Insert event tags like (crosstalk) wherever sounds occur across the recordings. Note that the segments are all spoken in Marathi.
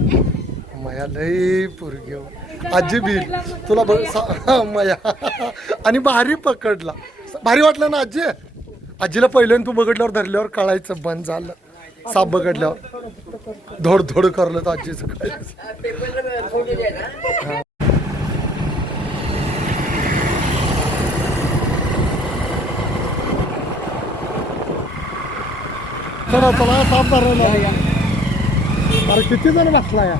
मया लई पोरगी हो. आजी बी. तुला बघ सा- आणि भारी पकडला. भारी वाटलं ना आजी? आजीला पहिल्यांदा तू बघडल्यावर धरल्यावर कळायचं बंद झालं. साप बघडल्यावर धोड धोड करलं तर आजीचं कळायचं. चला चला साप धरायला. अरे किती जण बसला या?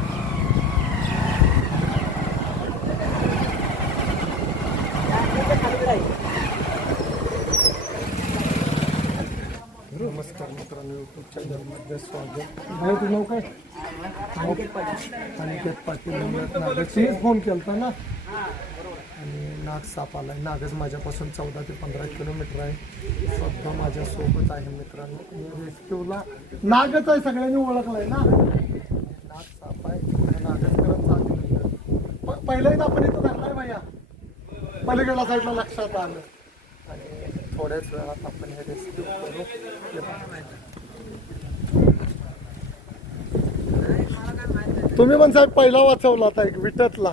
नमस्कार मित्रांनो युट्यूब चॅनलमध्ये स्वागत. भाई तुझं नाव काय? अनिकेत पाटील. नागेश फोन केलता ना? आणि नाग साप आला आहे नागच माझ्यापासून चौदा ते पंधरा किलोमीटर आहे. सध्या माझ्यासोबत आहे मित्रांनो. रेस्क्यूला नागच आहे सगळ्यांनी ओळखलाय ना. नाग साप आहे. नागच करत चालू प- आपण इथं धरलाय भैया. पलीकडला साईडला लक्षात आलं. आणि थोड्याच वेळात आपण हे रेस्क्यू करू. तुम्ही पण साहेब पहिला वाचवला आता एक विटतला.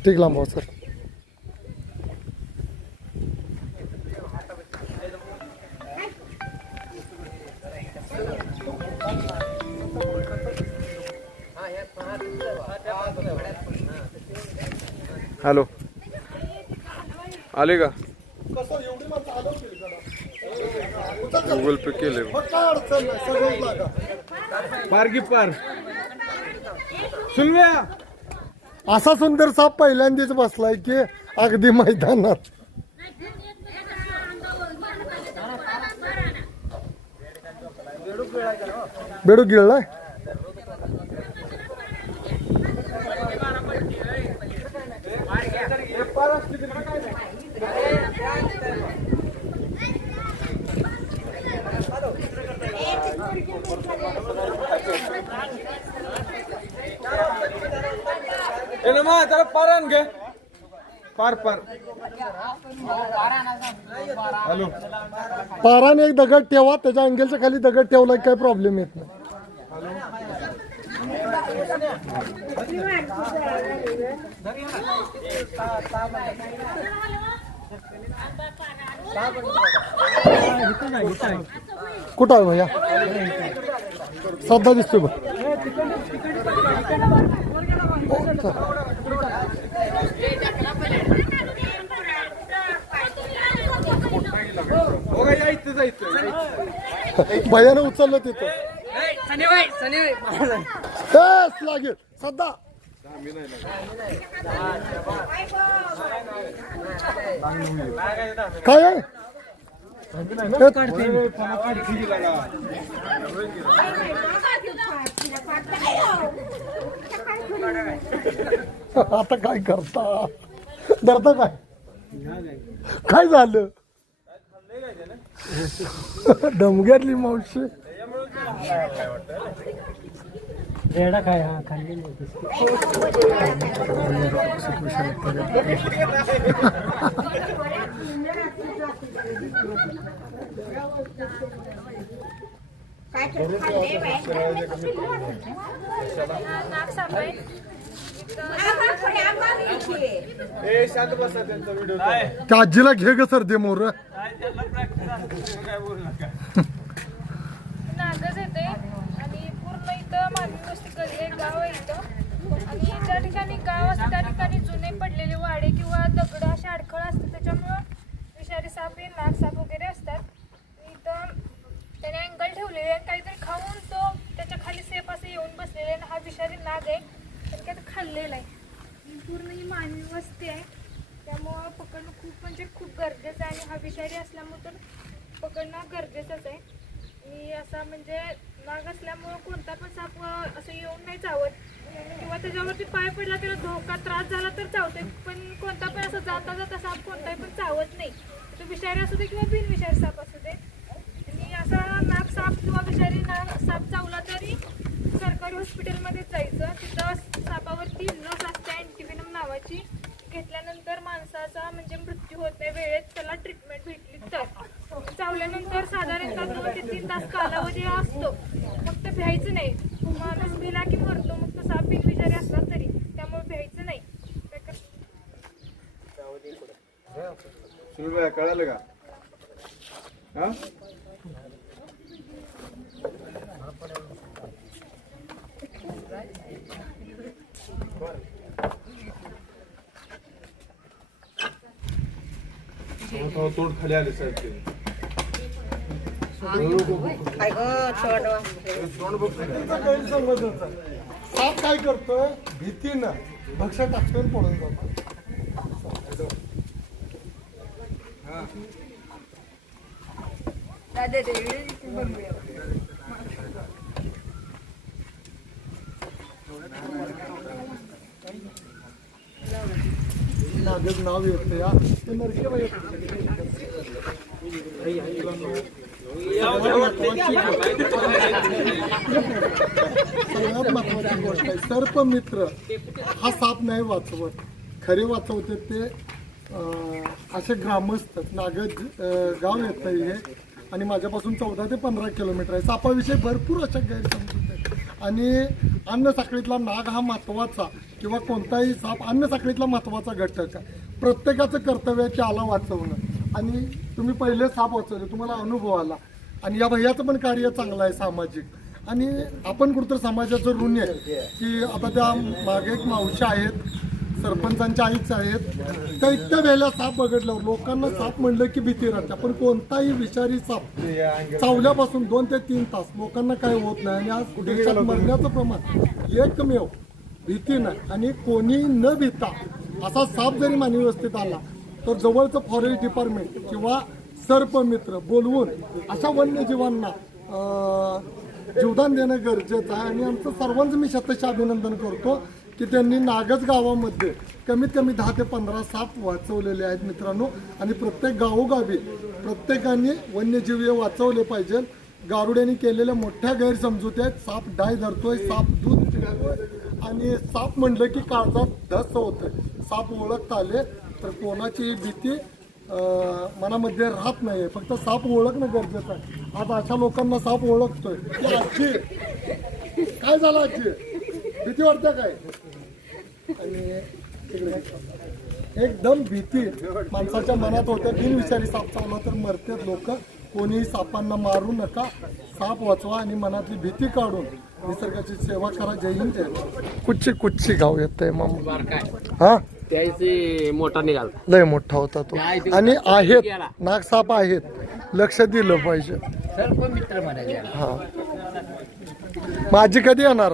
स्टिक लांबवा सर. हॅलो. आले का? गुगल पे केले. लागा बारगी पार. सुनव्या. असा सुंदर साप पहिल्यांदाच बसलाय की अगदी मैदानात. बेडू गिळलाय? ए ना त्याला पार घे पार पार हॅलो. पाराने एक दगड ठेवा त्याच्या अँगलच्या खाली दगड ठेवला काय काही प्रॉब्लेम येत नाही. कुठं आहे भैया? सध्या दिसतोय बघ. भैयानं उचललं तिथं. तेच लागेल. सध्या काय आहे? आता काय करता? धरता काय? काय झालं? डमग्यातली मावशी. रेडा काय हा खाल्ली (laughs) नाक साप आहे ए शांत बसा त्यांचा व्हिडिओ त्या आजीला घे ग सर दे मोर नागच येते आणि पूर्ण इथं मानवी वस्ती गल्ली एक गाव आहे इथं. आणि ज्या ठिकाणी गाव असतं त्या ठिकाणी जुने पडलेले वाडे किंवा दगड असे अडखळ असतात त्याच्यामुळं विषारी साप हे नाग साप वगैरे असतात आणि इथं त्याने अँगल ठेवलेले आहे काहीतरी खाऊन तो त्याच्याखाली सेफ असं येऊन बसलेला आहे आणि हा विषारी नाग आहे त्याने काहीतरी खाल्लेला आहे आणि पूर्ण ही मानवी वस्ती आहे त्यामुळं पकडणं खूप म्हणजे खूप गरजेचं आहे आणि हा विषारी असल्यामुळं तर पकडणं गरजेचंच आहे. मी असा म्हणजे नाग असल्यामुळं कोणता पण साप असं येऊन नाही चावत. किंवा त्याच्यावरती पाय पडला त्याला धोका त्रास झाला तर चावते पण कोणता पण असं जाता जाता साप कोणताही पण चावत नाही. तो विषारी असू दे किंवा बिनविषारी साप असू दे. आणि असा नाग साप किंवा विषारी नाग साप चावला तरी सरकारी हॉस्पिटलमध्ये जायचं. तिथं सापावरती लस असते अँटीव्हिनम नावाची. घेतल्यानंतर माणसाचा म्हणजे मृत्यू होत नाही वेळेत त्याला ट्रीटमेंट भेटली तर. चावल्यानंतर साधारणतः दोन ते तीन तास कालावधी असतो. फक्त भ्यायचं नाही. माणूस भिला की मरतो मग तो साप बिनविषारी असला तरी. त्यामुळे भ्यायचं नाही. काय कर- कळालं का? तोड खाली आले साहेब ते. साप काय करतोय? भीतीनं भक्ष टाकतोय आणि पळून जातो नागच नाव येतं या ते नरके बाई सगळ्यात महत्वाची गोष्ट आहे सर्पमित्र हा साप नाही वाचवत. खरे वाचवते ते असे ग्रामस्थ नागज गाव येत नाही हे. आणि माझ्यापासून चौदा ते पंधरा किलोमीटर आहे. सापाविषयी भरपूर अशा गैरसमजूत आहेत. आणि अन्न साखळीतला नाग हा महत्त्वाचा किंवा कोणताही साप अन्न साखळीतला महत्त्वाचा घटक आहे. प्रत्येकाचं कर्तव्य की आला वाचवणं. आणि तुम्ही पहिले साप वाचवले तुम्हाला अनुभव आला. आणि या भैयाचं पण कार्य चांगलं आहे सामाजिक. आणि आपण कुठं समाजाचं ऋण आहे की आता त्या मागे एक मावशी आहेत सरपंचांच्या आईच आहेत. त्या इतक्या वेळेला साप बघितल्यावर लोकांना साप म्हणलं की भीती राहते. पण कोणताही विषारी साप चावल्यापासून दोन ते तीन तास लोकांना काय होत नाही. आणि आज देशात मरण्याचं प्रमाण एकमेव भीती नाही. आणि कोणी न भीता असा साप जरी मानवी वस्तीत आला तर जवळचं फॉरेस्ट डिपार्टमेंट किंवा सर्पमित्र बोलवून अशा वन्यजीवांना जीवदान देणं गरजेचं आहे. आणि आमचं सर्वांचं मी शतश अभिनंदन करतो की त्यांनी नागज गावामध्ये कमीत कमी दहा ते पंधरा साप वाचवलेले आहेत मित्रांनो. आणि प्रत्येक गावोगावी प्रत्येकाने वन्यजीवी वाचवले पाहिजे. गारुड्यांनी केलेल्या मोठ्या गैरसमजुती आहेत. साप डाय धरतोय साप दूध आणि साप म्हणलं की काळजात धस होतं साप ओळखता आले तर कोणाची भीती अं, मनामध्ये राहत नाही फक्त साप ओळखणं गरजेचं आहे. आज अशा लोकांना साप ओळखतोय. की आजी! काय झालं आजी? भीती वाटते काय? आणि तिकडे एकदम भीती. माणसाच्या मनात होते बिनविषारी साप चावला तर मरतेच लोक. कोणीही सापांना मारू नका. साप वाचवा आणि मनातली भीती काढून निसर्गाची सेवा करा. जय हिंद जय. कुच्ची कुच्ची गाव येते मग हा? त्याची मोठा निघाल. लय मोठा होता तो. आणि आहेत नागसाप आहेत. लक्ष दिलं पाहिजे. सर्प मित्र म्हणायचे हा. माझी कधी येणार?